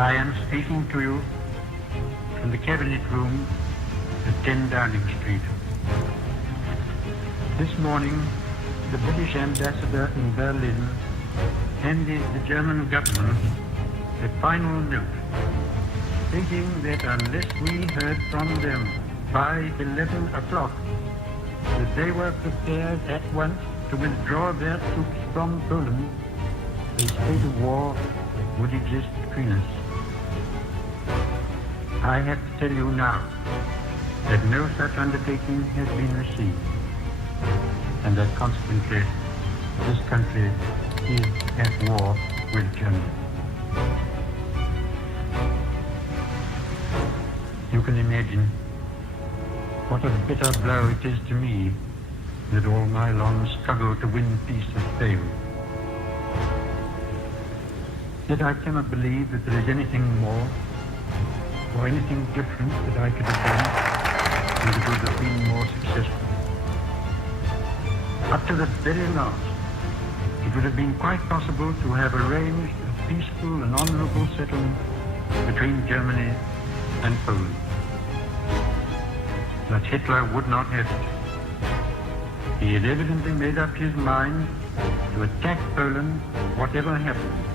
I am speaking to you from the cabinet room at 10 Downing Street. This morning, the British ambassador in Berlin handed the German government a final note, stating that unless we heard from them by 11 o'clock, that they were prepared at once to withdraw their troops from Poland, a state of war would exist between us. I have to tell you now that no such undertaking has been received, and that consequently this country is at war with Germany. You can imagine what a bitter blow it is to me that all my long struggle to win peace has failed. Yet I cannot believe that there is anything more or anything different that I could have done and that would have been more successful. Up to the very last, it would have been quite possible to have arranged a peaceful and honorable settlement between Germany and Poland. But Hitler would not have it. He had evidently made up his mind to attack Poland whatever happened.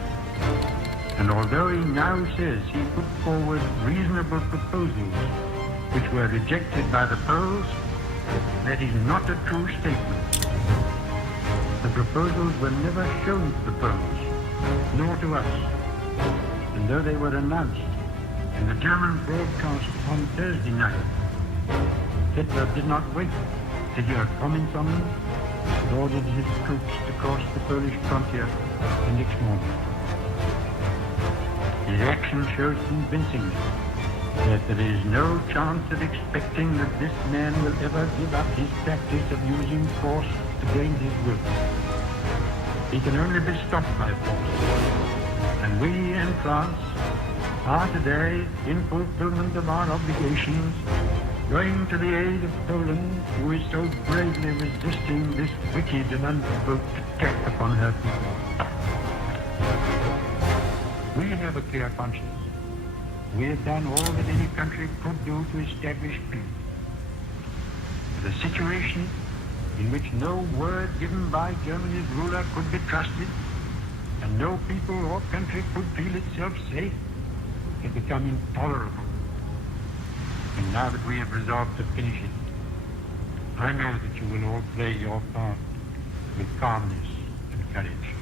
And although he now says he put forward reasonable proposals which were rejected by the Poles, that is not a true statement. The proposals were never shown to the Poles, nor to us. And though they were announced in the German broadcast on Thursday night, Hitler did not wait to hear comments on them, but ordered his troops to cross the Polish frontier the next morning. His action shows convincingly that there is no chance of expecting that this man will ever give up his practice of using force to gain his will. He can only be stopped by force. And we in France are today, in fulfillment of our obligations, going to the aid of Poland, who is so bravely resisting this wicked and unprovoked attack upon her people. We have a clear conscience. We have done all that any country could do to establish peace. The situation in which no word given by Germany's ruler could be trusted, and no people or country could feel itself safe, had become intolerable. And now that we have resolved to finish it, I know that you will all play your part with calmness and courage.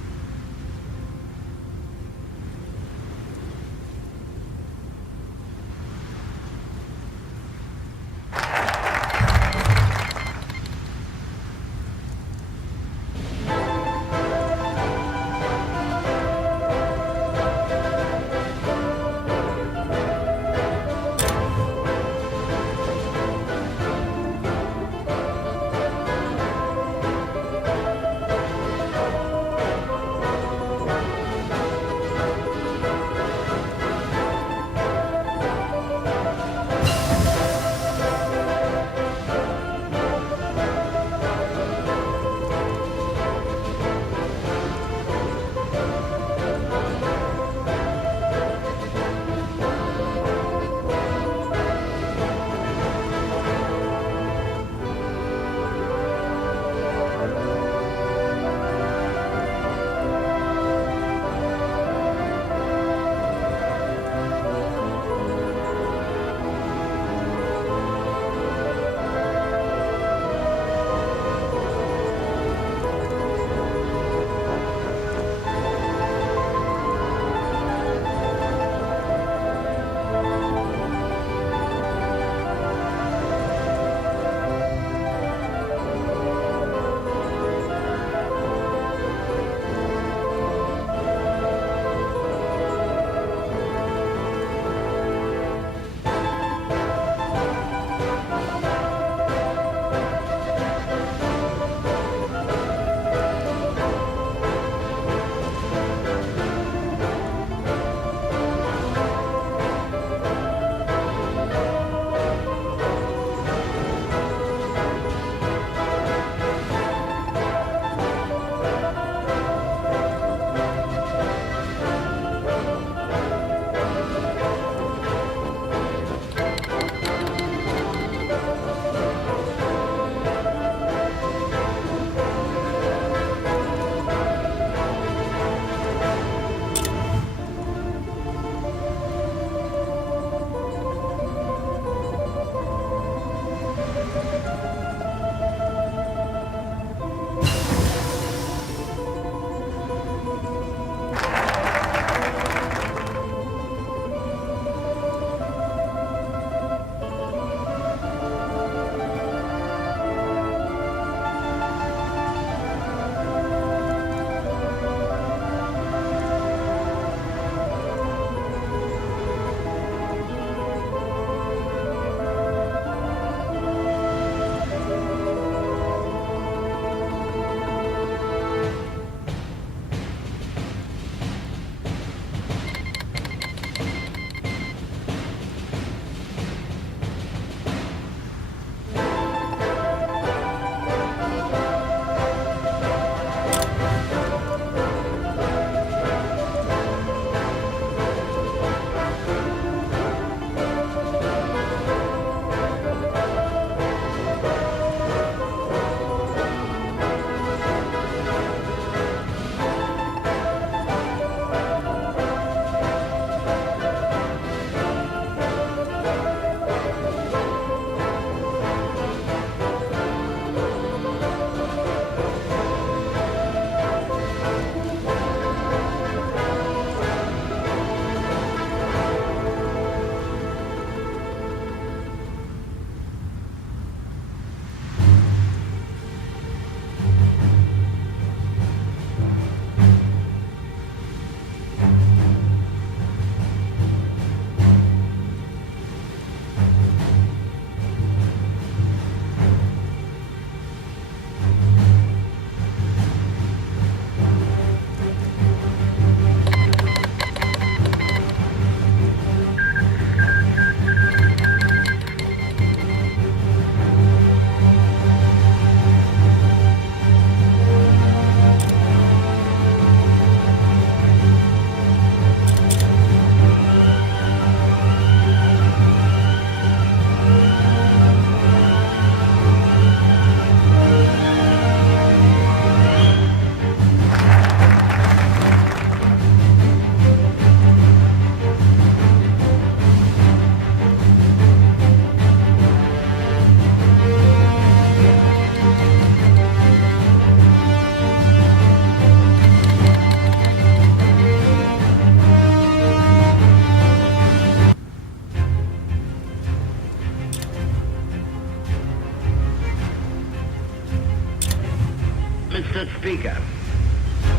Mr. Speaker,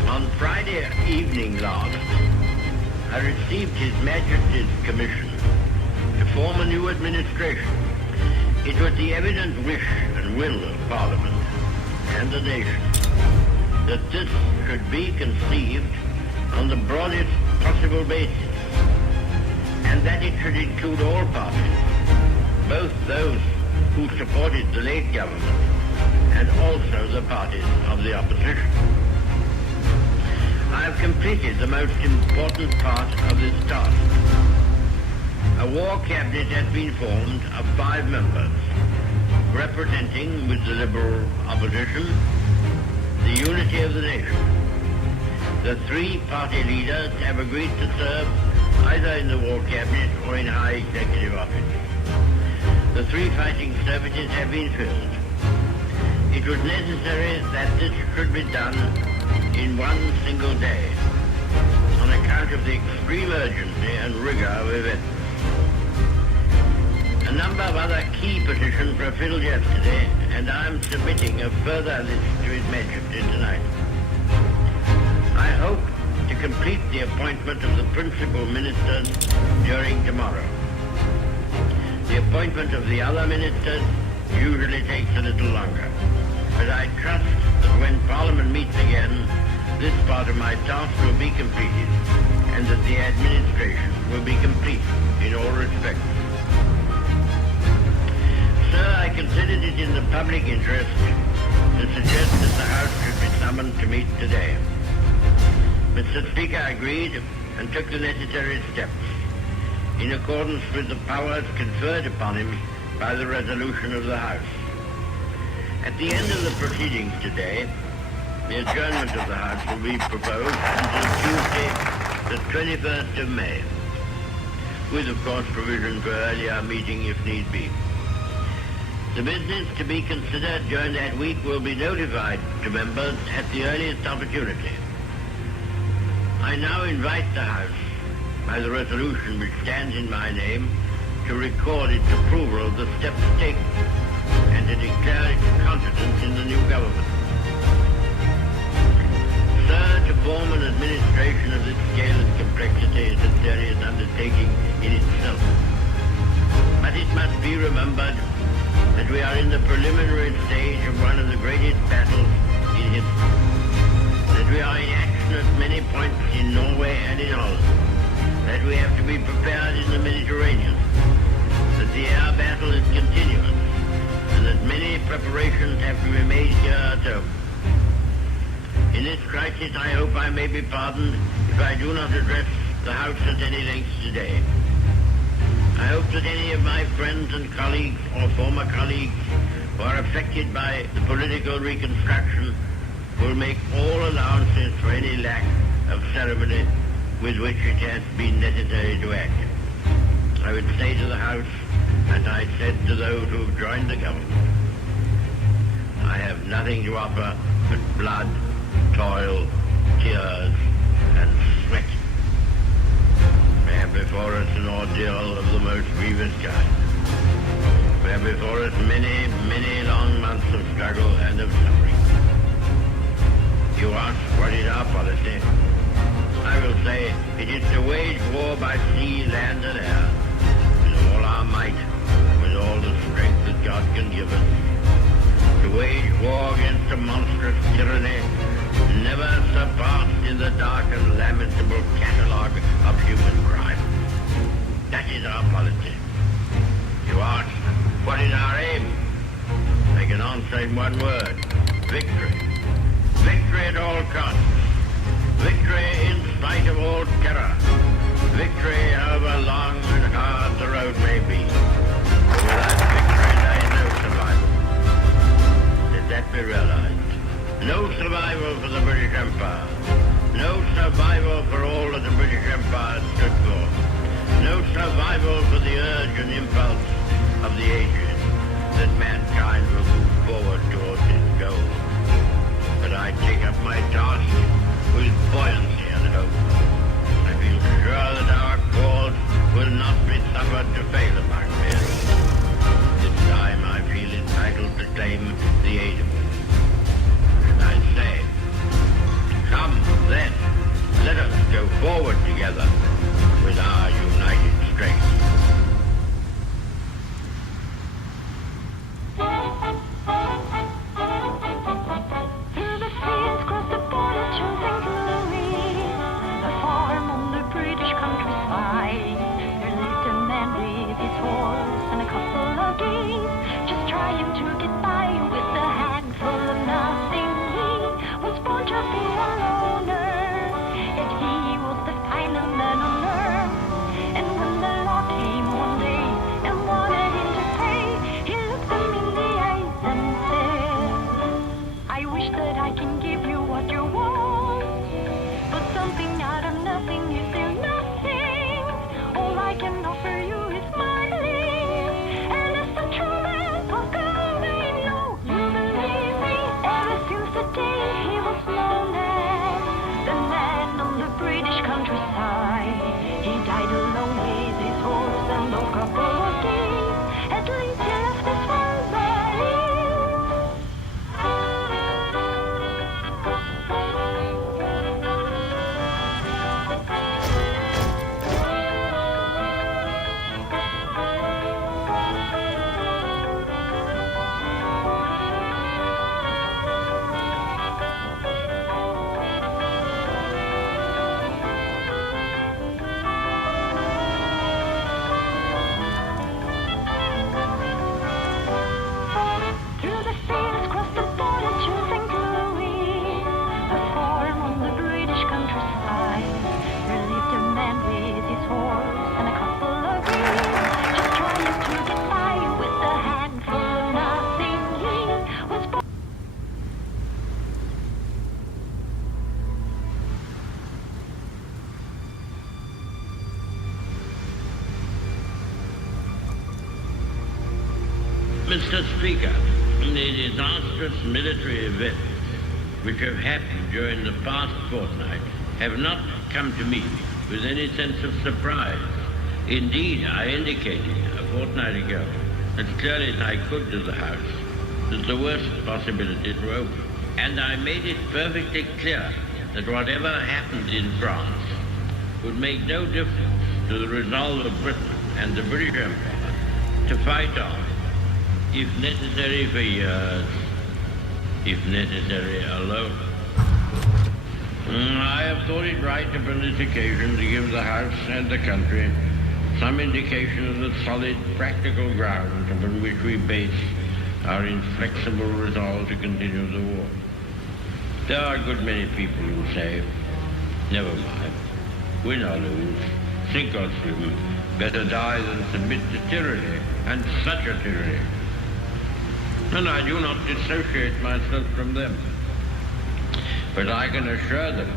on Friday evening last, I received His Majesty's commission to form a new administration. It was the evident wish and will of Parliament and the nation that this should be conceived on the broadest possible basis, and that it should include all parties, both those who supported the late government and also the parties of the opposition. I have completed the most important part of this task. A war cabinet has been formed of 5 members, representing, with the Liberal opposition, the unity of the nation. The 3 party leaders have agreed to serve either in the war cabinet or in high executive office. The 3 fighting services have been filled. It was necessary that this should be done in one single day on account of the extreme urgency and rigor of events. A number of other key positions were filled yesterday, and I am submitting a further list to His Majesty tonight. I hope to complete the appointment of the principal ministers during tomorrow. The appointment of the other ministers usually takes a little longer, but I trust that when Parliament meets again, this part of my task will be completed, and that the administration will be complete in all respects. Sir, I considered it in the public interest to suggest that the House should be summoned to meet today. Mr. Speaker agreed and took the necessary steps in accordance with the powers conferred upon him by the resolution of the House. At the end of the proceedings today, the adjournment of the House will be proposed until Tuesday, the 21st of May, with, of course, provision for earlier meeting if need be. The business to be considered during that week will be notified to members at the earliest opportunity. I now invite the House, by the resolution which stands in my name, to record its approval of the steps taken and to declare its confidence in the new government. Sir, to form an administration of this scale and complexity is a serious undertaking in itself. But it must be remembered that we are in the preliminary stage of one of the greatest battles in history, that we are in action at many points in Norway and in Holland, that we have to be prepared in the Mediterranean, that the air battle is continuous, and that many preparations have to be made here at home. In this crisis, I hope I may be pardoned if I do not address the House at any length today. I hope that any of my friends and colleagues or former colleagues who are affected by the political reconstruction will make all allowances for any lack of ceremony with which it has been necessary to act. I would say to the House, as I said to those who have joined the government, I have nothing to offer but blood, toil, tears, and sweat. We have before us an ordeal of the most grievous kind. We have before us many, many long months of struggle and of suffering. You ask what is our policy? I will say it is to wage war by sea, land, and air, with all our might, with all the strength that God can give us. To wage war against a monstrous tyranny never surpassed in the dark and lamentable catalogue of human crime. That is our policy. You ask, what is our aim? I can answer in one word: victory. Victory at all costs. Victory in spite of all terror. Victory however long and hard the road may be. For without victory there is no survival. Let that be realized. No survival for the British Empire. No survival for all that the British Empire stood for. No survival for the urge and impulse of the ages that mankind will move forward towards its goal. But I take up my task with buoyancy and hope. I feel sure that our cause will not be suffered to fail among men. This time I feel entitled to claim the aid of women. And I say, ride alone with his horse and a couple of days. At least he left his family. Through the fields, across the border to St. Louis, a farm on the British countryside, there lived a man with his horse and a couple of geese, just trying to get by with a handful of nothing. He was born. Mr. Speaker, the disastrous military events which have happened during the past fortnight have not come to me with any sense of surprise. Indeed, I indicated a fortnight ago, as clearly as I could to the House, that the worst possibilities were open. And I made it perfectly clear that whatever happened in France would make no difference to the resolve of Britain and the British Empire to fight on, if necessary for years, if necessary alone. I have thought it right upon this occasion to give the House and the country some indication of the solid, practical grounds upon which we base our inflexible resolve to continue the war. There are a good many people who say, never mind, win or lose, sink or swim, better die than submit to tyranny, and such a tyranny. And I do not dissociate myself from them. But I can assure them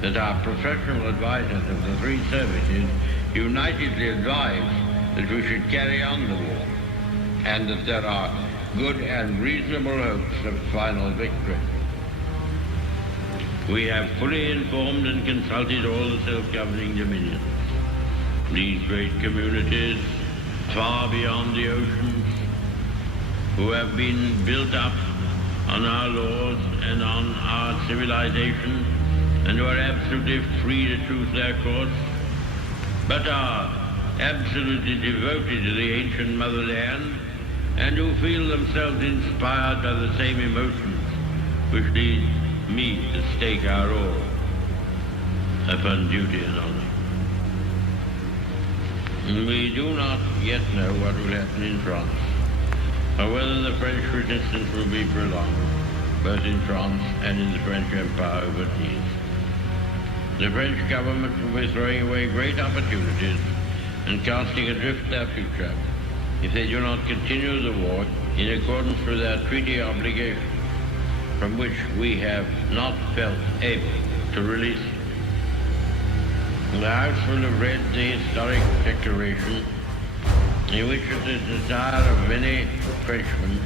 that our professional advisors of the three services unitedly advise that we should carry on the war, and that there are good and reasonable hopes of final victory. We have fully informed and consulted all the self-governing dominions. These great communities, far beyond the oceans, who have been built up on our laws and on our civilization, and who are absolutely free to choose their course, but are absolutely devoted to the ancient motherland, and who feel themselves inspired by the same emotions which lead me to stake our all upon duty and honor. We do not yet know what will happen in France, or whether the French resistance will be prolonged, both in France and in the French Empire overseas. The French government will be throwing away great opportunities and casting adrift their future if they do not continue the war in accordance with their treaty obligations, from which we have not felt able to release. The House will have read the historic declaration in which it is the desire of many Frenchmen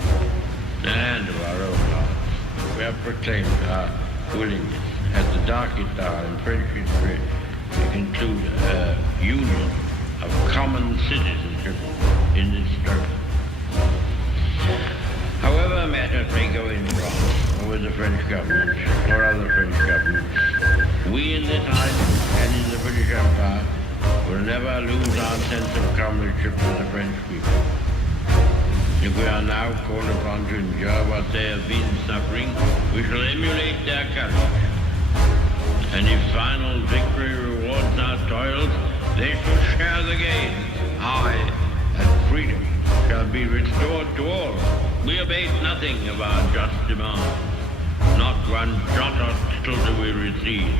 and of our own hearts we have proclaimed our willingness at the darkest hour in French history to conclude a union of common citizenship in this struggle. However matters may go in France, or with the French government, or other French governments, we in this island and in the British Empire will never lose our sense of comradeship with the French people. If we are now called upon to endure what they have been suffering, we shall emulate their courage. And if final victory rewards our toils, they shall share the gain. Aye, and freedom shall be restored to all. We abate nothing of our just demands. Not one jot or tittle do we recede.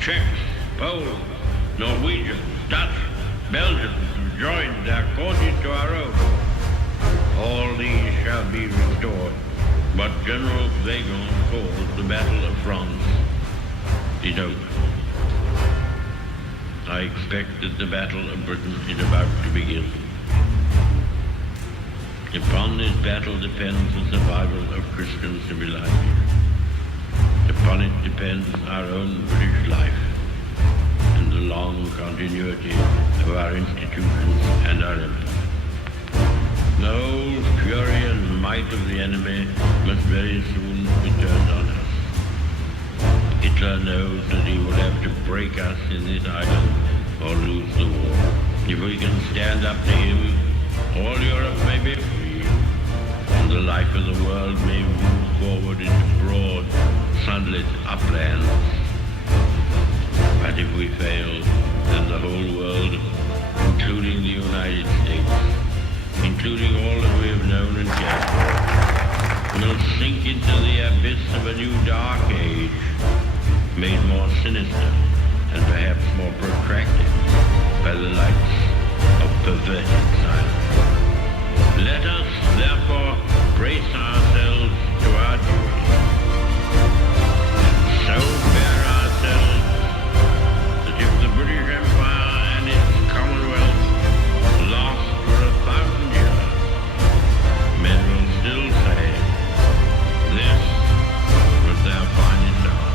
Czechs, Poles, Norwegians, Dutch, Belgians have joined their causes to our own. All these shall be restored. What General Weygand calls the Battle of France is over. I expect that the Battle of Britain is about to begin. Upon this battle depends the survival of Christian civilization. Upon it depends our own British life and the long continuity of our institutions and our empire. The whole fury and might of the enemy must very soon be turned on us. Hitler knows that he will have to break us in this island or lose the war. If we can stand up to him, all Europe may be free, and the life of the world may move forward into broad, sunlit uplands. But if we fail, then the whole world, including the United States, including all that we have known and cared, will sink into the abyss of a new dark age, made more sinister and perhaps more protracted by the lights of perverted science. Let us, therefore, brace ourselves to our duty, and so bear ourselves that if the British Empire and its Commonwealth last for 1,000 years, men will still say, this was their finest hour.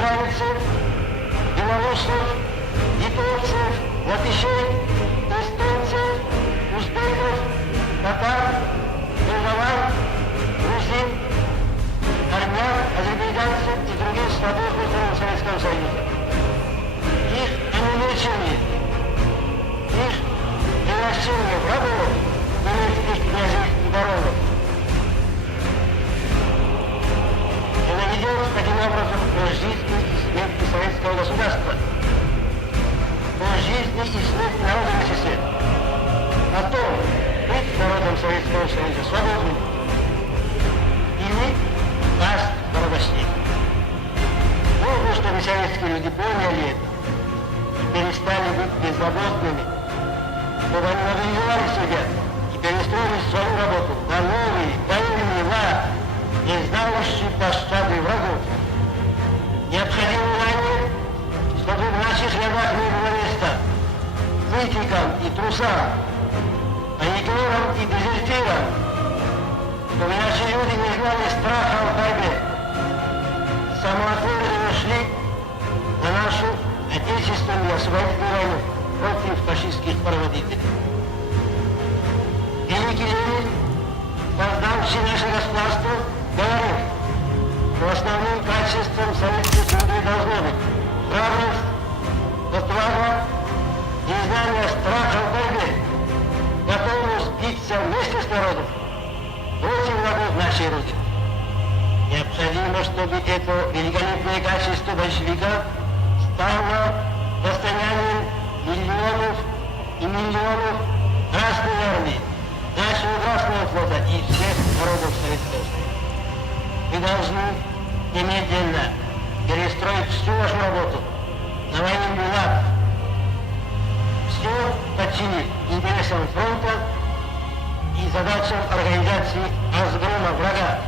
украинцев, белорусов, литовцев, латышей, эстонцев, узбеков, татар, молдаван, грузин, армян, азербайджанцев и других свободных стран Советского Союза. Их онемечение, их превращение в рабов немецких князей и баронов. Это ведет таким образом о жизни и смерти советского государства, о жизни и смерти народа СССР, о том, быть народом Советского Союза свободным или даст порабощение. Нужно, чтобы советские люди поняли это и перестали быть беззаботными, чтобы они мобилизовали себя и перестроили свою работу на новый, военный лад, не знающий пощады врагов. Необходимо знание, чтобы в наших рядах не было места нытикам и трусам, паникерам и дезертирам, чтобы наши люди не знали страха в борьбе, самоотверженно шли на нашу отечественную освободительную войну против фашистских проводителей. Великий Ленин, создавший наше государство, говорил, что основным качеством советских людей должно быть храбрость, отвага, незнание страха в борьбе, готовность биться вместе с народом против врагов нашей Родины. Необходимо, чтобы это великолепное качество большевика стало достоянием миллионов и миллионов Красной Армии, нашего Красного флота и всех народов Советского Союза. Мы должны немедленно перестроить всю нашу работу на военный лад, все подчинить интересам фронта и задачам организации разгрома врага.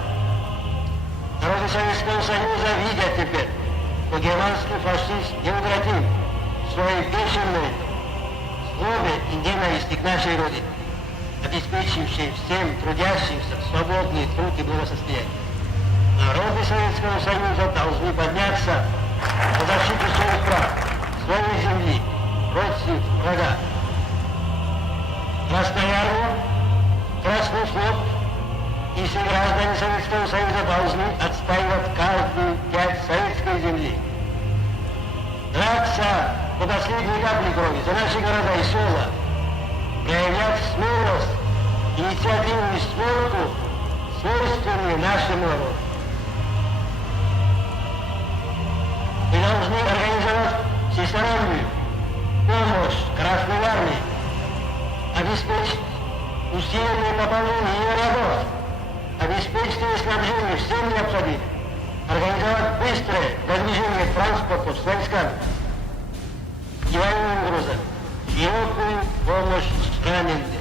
Народы Советского Союза видят теперь, что германский фашист неукротим в своей бешеной злобе и ненависти к нашей Родине, обеспечившей всем трудящимся свободный труд и благосостояние. Народы Советского Союза должны подняться за защиту своих прав, своей земли, против врага. Красная Армия, Красный флот и все граждане Советского Союза должны отстаивать каждую пять советской земли. Драться до последней капли крови за наши города и села, проявлять смелость, инициативу и смелку, свойственные нашему народу. Мы должны организовать всестороннюю помощь Красной Армии, обеспечить усиленное пополнение ее рядов, обеспечить ее снабжение всем необходимым, организовать быстрое продвижение транспорта с войсками и военным грузом, широкую помощь раненым.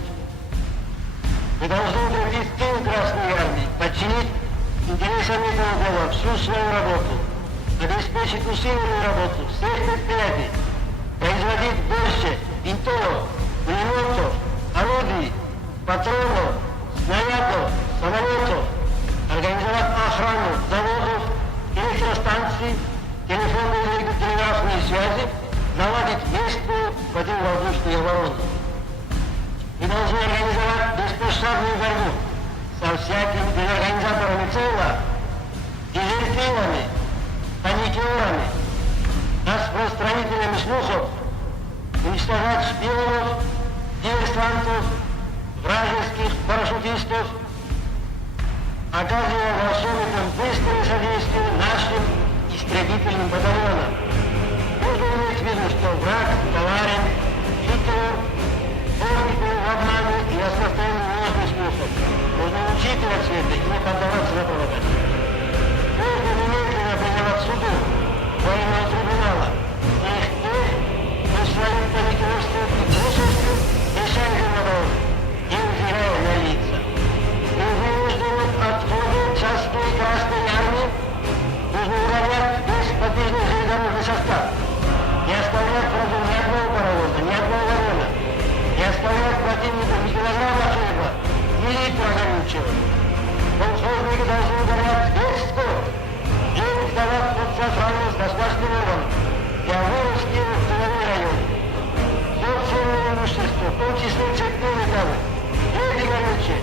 Мы должны укрепить тыл Красной Армии, подчинить интересам этого дела всю свою работу, обеспечить усиленную работу всех предприятий, производить больше винтовок, пулеметов, орудий, патронов, снарядов, самолетов, организовать охрану заводов, электростанций, телефонные и телеграфные связи, наладить местную противовоздушную оборону. Мы должны организовать беспощадную борьбу со всякими дезорганизаторами тыла, дезертирами, паникерами, распространителями слухов, уничтожать шпионов, диверсантов, вражеских парашютистов, оказывая во всем этом быстрое содействие нашим истребительным батальонам. Нужно иметь в виду, что враг коварен, хитер, полный в обмане и распространении ложных слухов. Нужно учитывать все это и не поддаваться на провокацию. Нужно немедленно призывать суду военного трибунала тех, кто своим паникерством и трусостью мешает народу, не взирая на лица. Мы вынуждены отходить частей Красной Армии, нужно уравнять весь подвижный железнодорожный состав, не оставлять врагу ни одного паровоза, ни одного вагона, не оставлять противнику ни килограмма хлеба, ни литра горючего. Колхозники должны удалять весь скот, и давать центральный государственный орган. Я вырос и в тыловой район. Все ценное имущество, в том числе цветные металлы, деньги горючие,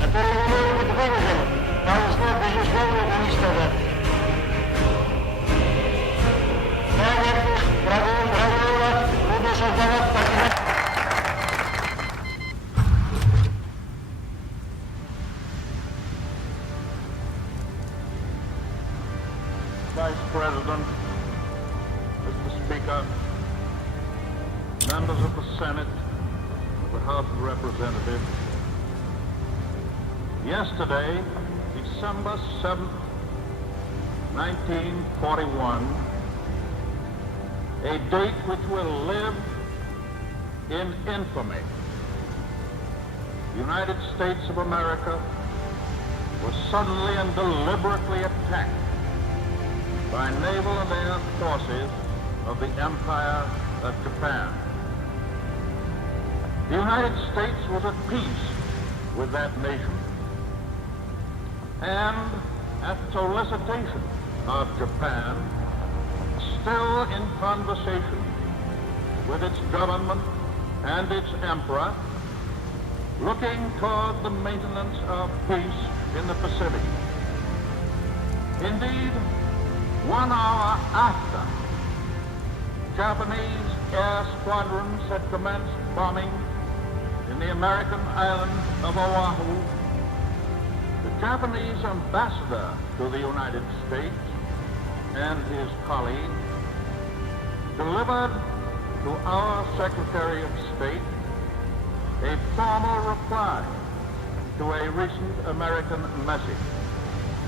которые не могут быть вывезены, должно, безусловно, уничтожать. На некоторых районах трудно создавать такие. Vice President, Mr. Speaker, members of the Senate, of the House of Representatives, yesterday, December 7th, 1941, a date which will live in infamy, the United States of America was suddenly and deliberately attacked by naval and air forces of the Empire of Japan. The United States was at peace with that nation, and at solicitation of Japan, still in conversation with its government and its emperor, looking toward the maintenance of peace in the Pacific. Indeed, 1 hour after Japanese air squadrons had commenced bombing in the American island of Oahu, the Japanese ambassador to the United States and his colleague delivered to our Secretary of State a formal reply to a recent American message.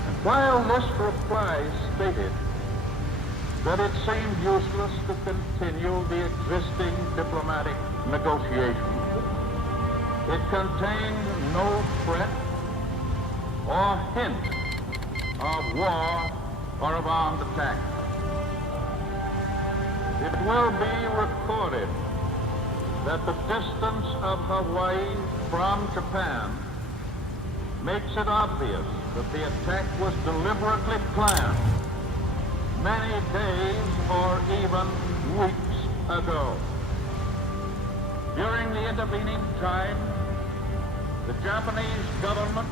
And while this reply stated that it seemed useless to continue the existing diplomatic negotiations, it contained no threat or hint of war or of armed attack. It will be recorded that the distance of Hawaii from Japan makes it obvious that the attack was deliberately planned many days or even weeks ago. During the intervening time, the Japanese government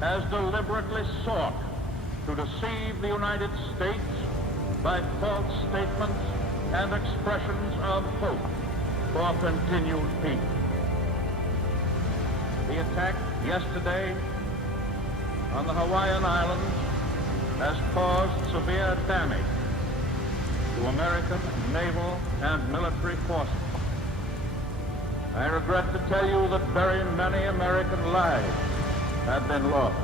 has deliberately sought to deceive the United States by false statements and expressions of hope for continued peace. The attack yesterday on the Hawaiian Islands has caused severe damage to American naval and military forces. I regret to tell you that very many American lives have been lost.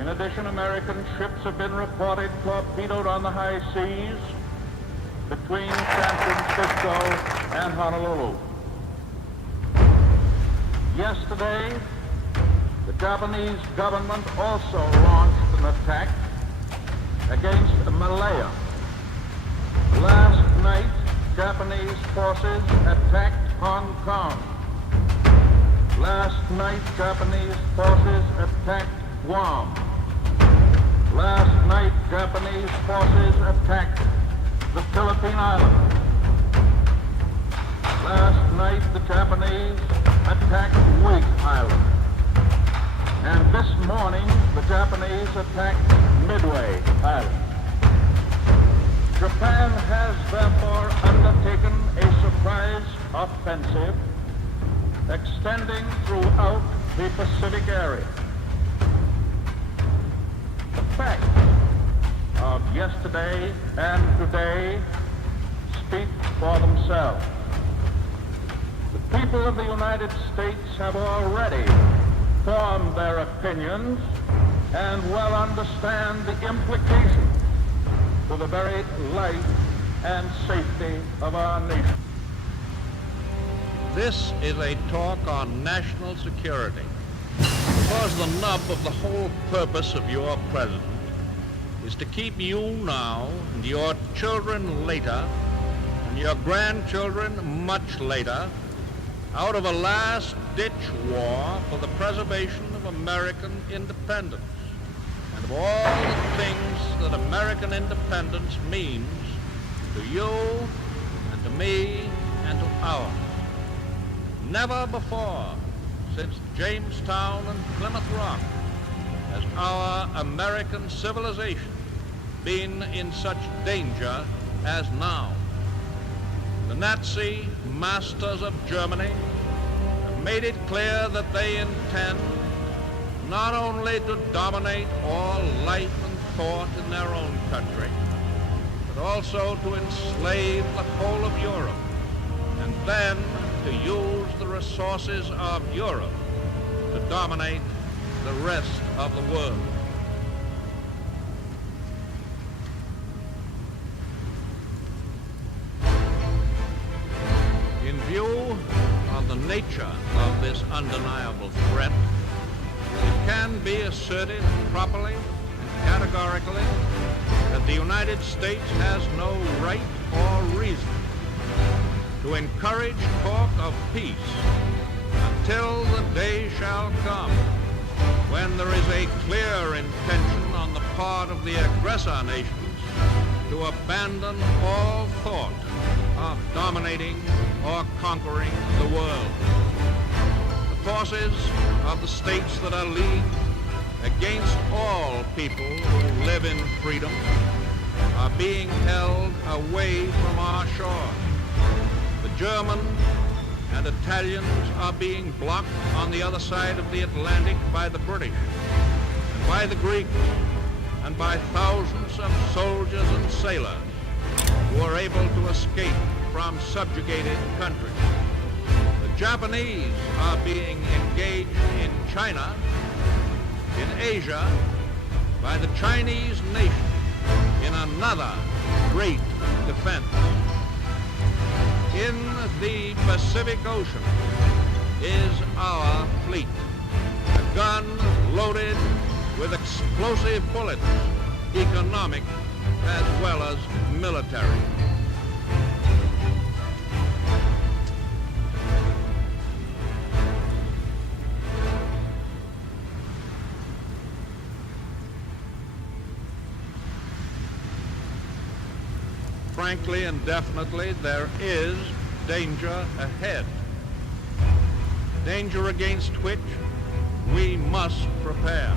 In addition, American ships have been reported torpedoed on the high seas between San Francisco and Honolulu. Yesterday, the Japanese government also launched an attack against Malaya. Last night, Japanese forces attacked Hong Kong. Last night, Japanese forces attacked Guam. Last night, Japanese forces attacked the Philippine Islands. Last night, the Japanese attacked Wake Island. And this morning, the Japanese attacked Midway Island. Japan has therefore undertaken a surprise offensive extending throughout the Pacific area. The facts of yesterday and today speak for themselves. The people of the United States have already formed their opinions and well understand the implications to the very life and safety of our nation. This is a talk on national security, because the nub of the whole purpose of your president is to keep you now and your children later and your grandchildren much later out of a last-ditch war for the preservation of American independence and of all the things that American independence means to you and to me and to ours. Never before, since Jamestown and Plymouth Rock, has our American civilization been in such danger as now. The Nazi masters of Germany have made it clear that they intend not only to dominate all life and thought in their own country, but also to enslave the whole of Europe, and then to use the resources of Europe to dominate the rest of the world. In view of the nature of this undeniable threat, it can be asserted properly and categorically that the United States has no right or reason to encourage talk of peace until the day shall come when there is a clear intention on the part of the aggressor nations to abandon all thought of dominating or conquering the world. The forces of the states that are leagued against all people who live in freedom are being held away from our shores. The Germans and Italians are being blocked on the other side of the Atlantic by the British, and by the Greeks, and by thousands of soldiers and sailors who are able to escape from subjugated countries. The Japanese are being engaged in China, in Asia, by the Chinese nation in another great defense. In the Pacific Ocean is our fleet, a gun loaded with explosive bullets, economic as well as military. Frankly and definitely, there is danger ahead. Danger against which we must prepare.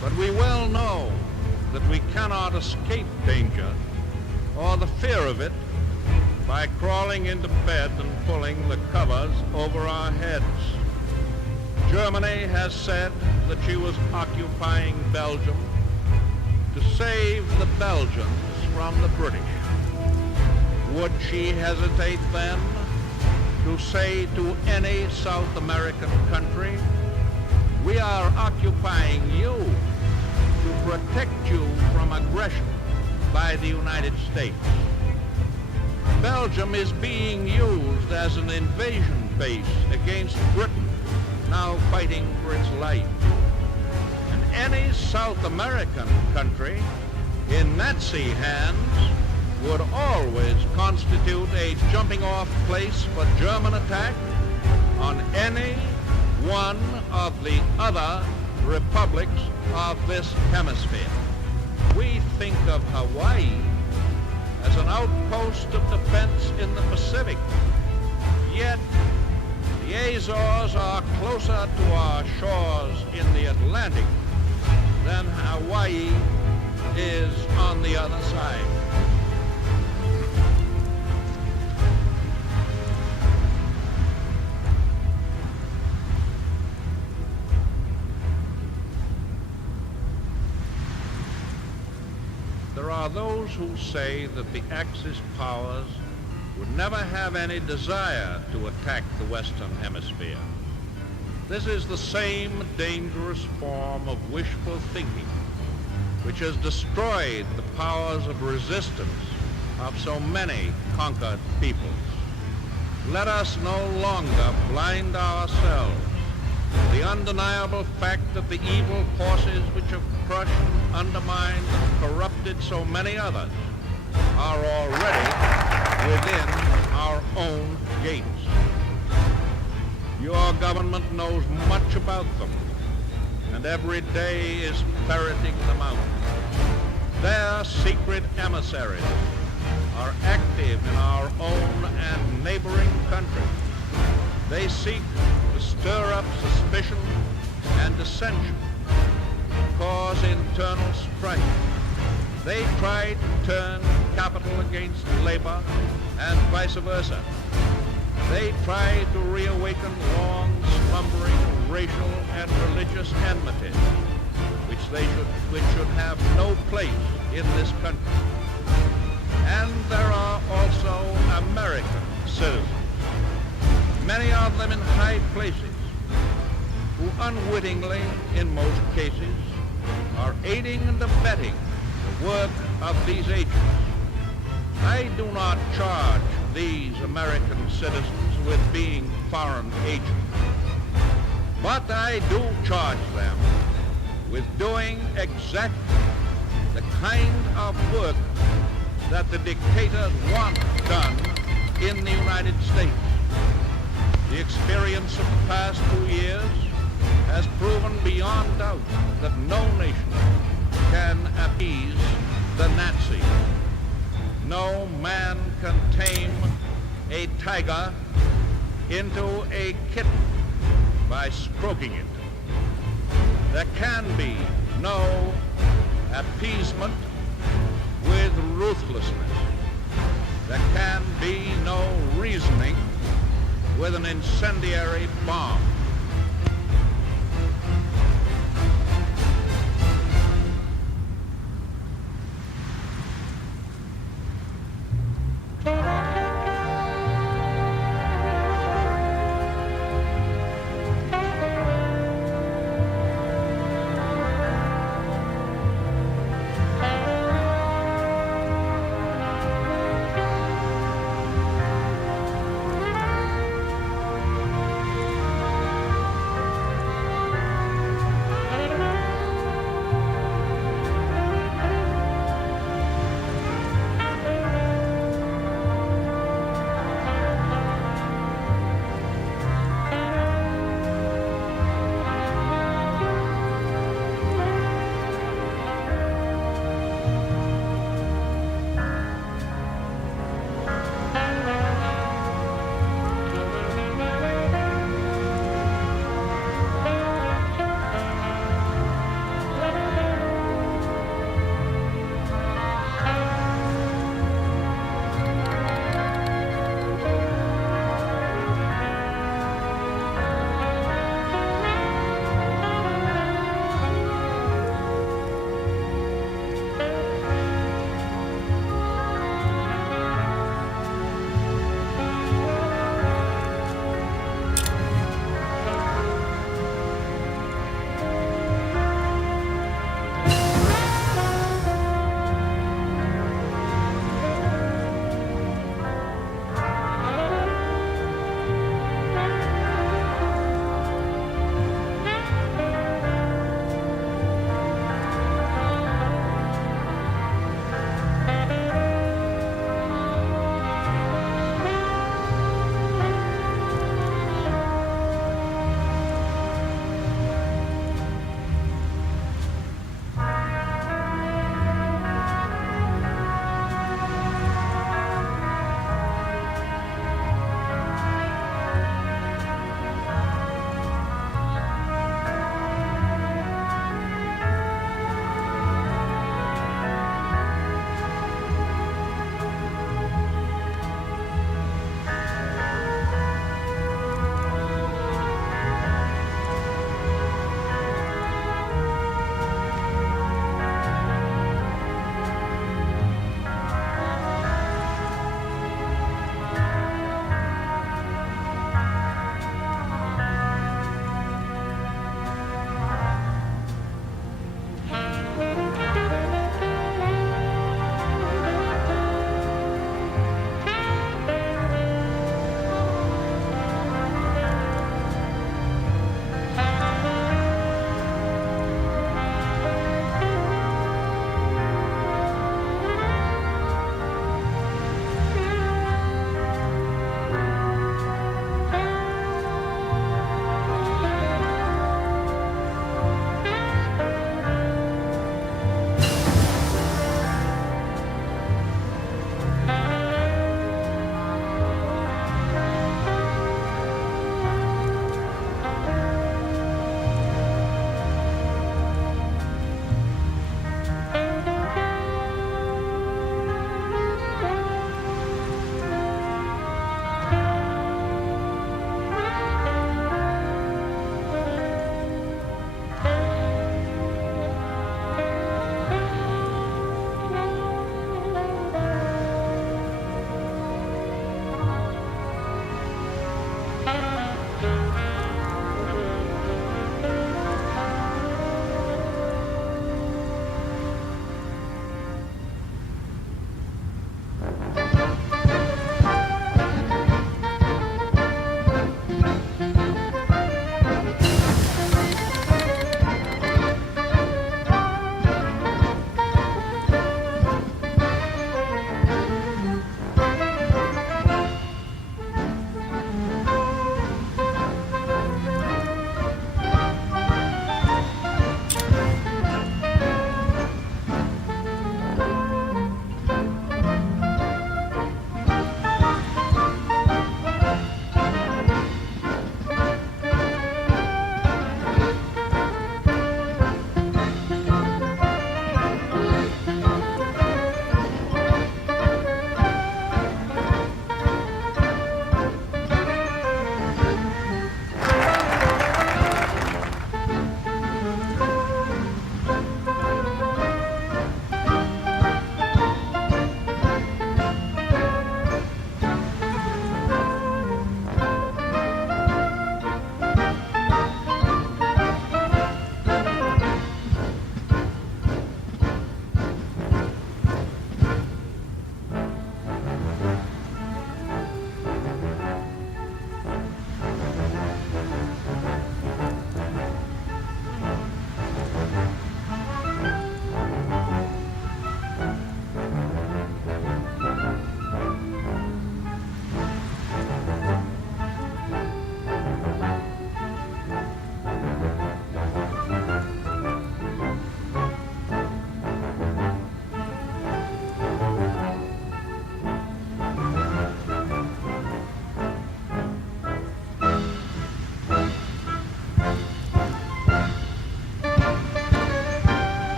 But we well know that we cannot escape danger or the fear of it by crawling into bed and pulling the covers over our heads. Germany has said that she was occupying Belgium to save the Belgians from the British. Would she hesitate then to say to any South American country, we are occupying you to protect you from aggression by the United States? Belgium is being used as an invasion base against Britain, now fighting for its life. And any South American country in Nazi hands would always constitute a jumping-off place for German attack on any one of the other republics of this hemisphere. We think of Hawaii as an outpost of defense in the Pacific, yet the Azores are closer to our shores in the Atlantic than Hawaii is on the other side. There are those who say that the Axis powers would never have any desire to attack the Western Hemisphere. This is the same dangerous form of wishful thinking which has destroyed the powers of resistance of so many conquered peoples. Let us no longer blind ourselves to the undeniable fact that the evil forces which have crushed, undermined, and corrupted so many others are already within our own gates. Your government knows much about them. and every day is ferreting them out. Their secret emissaries are active in our own and neighboring countries. They seek to stir up suspicion and dissension, cause internal strife. They try to turn capital against labor and vice versa. They try to reawaken long slumbering racial and religious enmities, which should have no place in this country. And there are also American citizens, many of them in high places, who unwittingly, in most cases, are aiding and abetting the work of these agents. I do not charge these American citizens with being foreign agents, but I do charge them with doing exactly the kind of work that the dictators want done in the United States. The experience of the past 2 years has proven beyond doubt that no nation can appease the Nazis. No man can tame a tiger into a kitten by stroking it. There can be no appeasement with ruthlessness. There can be no reasoning with an incendiary bomb.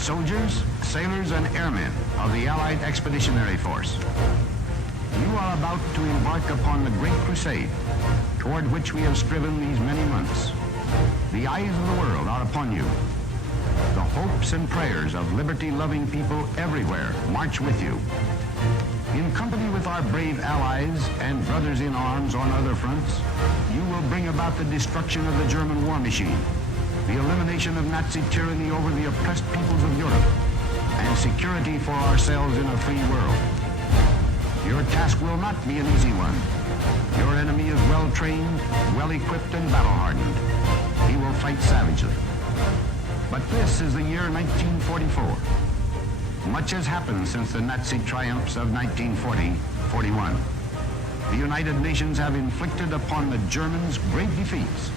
soldiers, sailors, and airmen of the Allied Expeditionary Force. You are about to embark upon the great crusade toward which we have striven these many months. The eyes of the world are upon you. The hopes and prayers of liberty-loving people everywhere march with you. In company with our brave allies and brothers in arms on other fronts, you will bring about the destruction of the German war machine, the elimination of Nazi tyranny over the oppressed peoples of Europe, and security for ourselves in a free world. Your task will not be an easy one. Your enemy is well-trained, well-equipped, and battle-hardened. He will fight savagely. But this is the year 1944. Much has happened since the Nazi triumphs of 1940-41. The United Nations have inflicted upon the Germans great defeats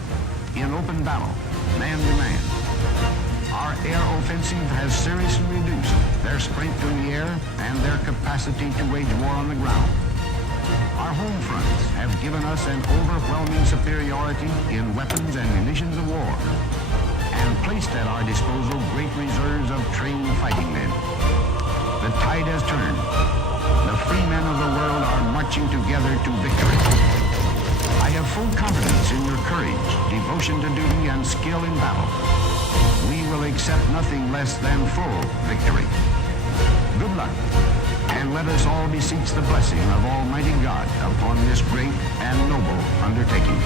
in open battle, man to man. Our air offensive has seriously reduced their strength in the air and their capacity to wage war on the ground. Our home fronts have given us an overwhelming superiority in weapons and munitions of war, and placed at our disposal great reserves of trained fighting men. The tide has turned. The free men of the world are marching together to victory. I have full confidence in your courage, devotion to duty, and skill in battle. We will accept nothing less than full victory. Good luck, and let us all beseech the blessing of Almighty God upon this great and noble undertaking.